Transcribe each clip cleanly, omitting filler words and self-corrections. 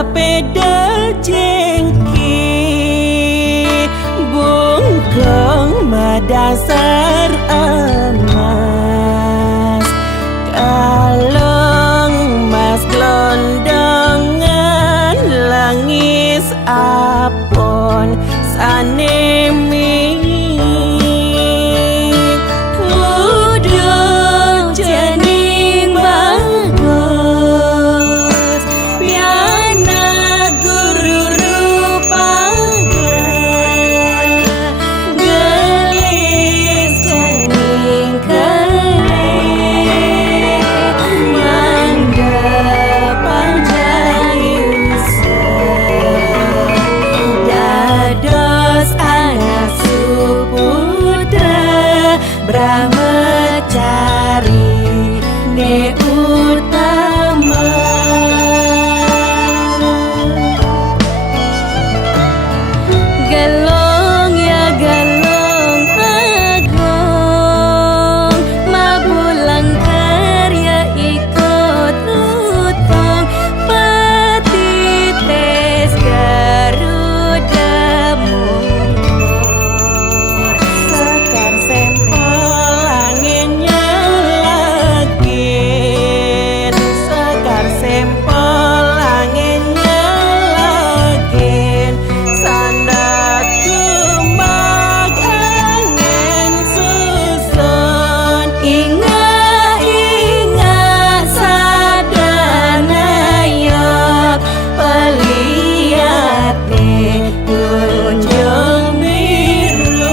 sepeda jengki bungkung madasar emas kalung mas glondongan langis apon sanemi uduk jening bagus piana guru rupaga gelis jening kere mandap panjayusa dados anak suputra brahmacari ne utama galong ya galong agong mabulang karya ikut lutong pati tes garuda mungkur sekar sempol anginnya lagi sekar sempol anginnya lagi sandat kumbak angin susun ingat sadana yok peliat nih kunjung biru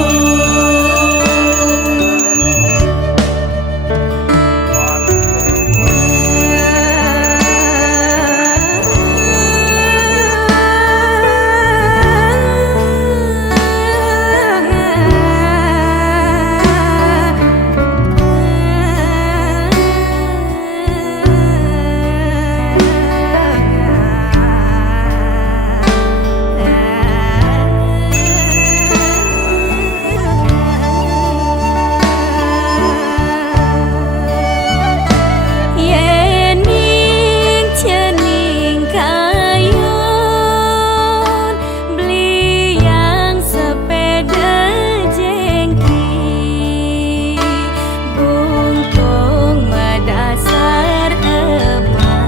yening cening kayon beli yang sepeda jengki bungkung madasar emas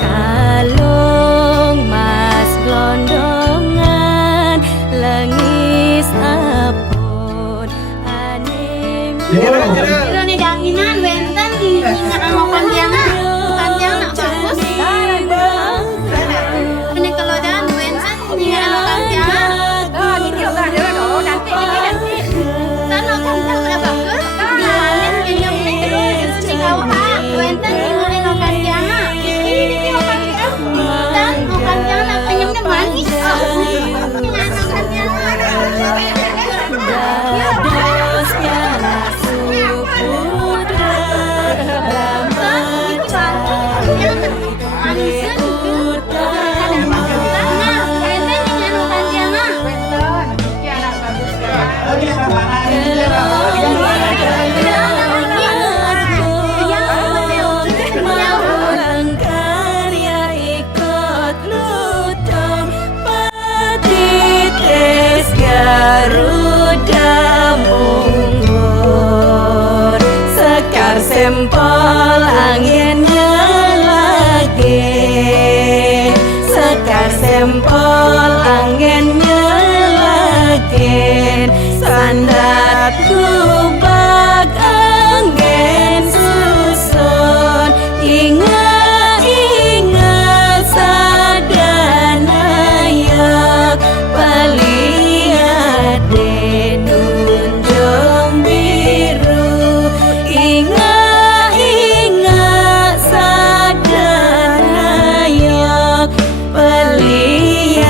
kalung mas glondongan lengis apun anem Ini danginan wenten di anu kantiana bagus. Ini kalau dan wenten di anu kantiana. Oh, gitu kan dia dulu nanti. Sana kan udah bagus. Dihalin kayaknya ini si kawah wenten di anu kantiana. Ini di anu kantiana. Dan anu kantiana penyemnya manis. Ini anu kantiana. dados piana suputra brahmacari mabulang karya ikut lutong pati tes garuda mungkur sekar sempol anginnya lagi sekar sempol anginnya lagi sandat kubak angin susun ingat sadana yok peliat denunjung biru ingat sadana yok peliat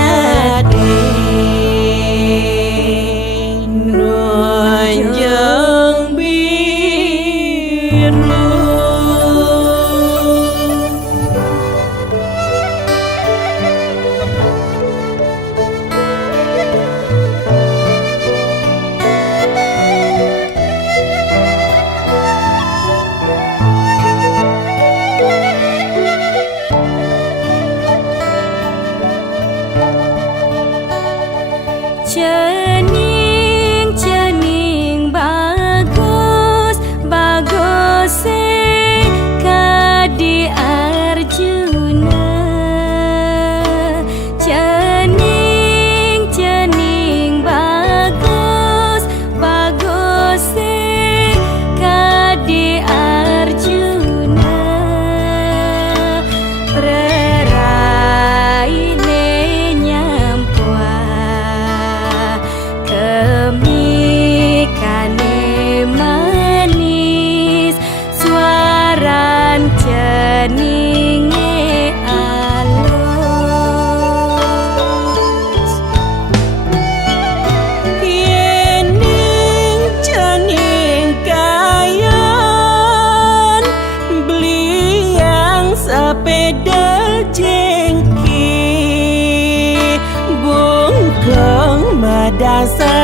sa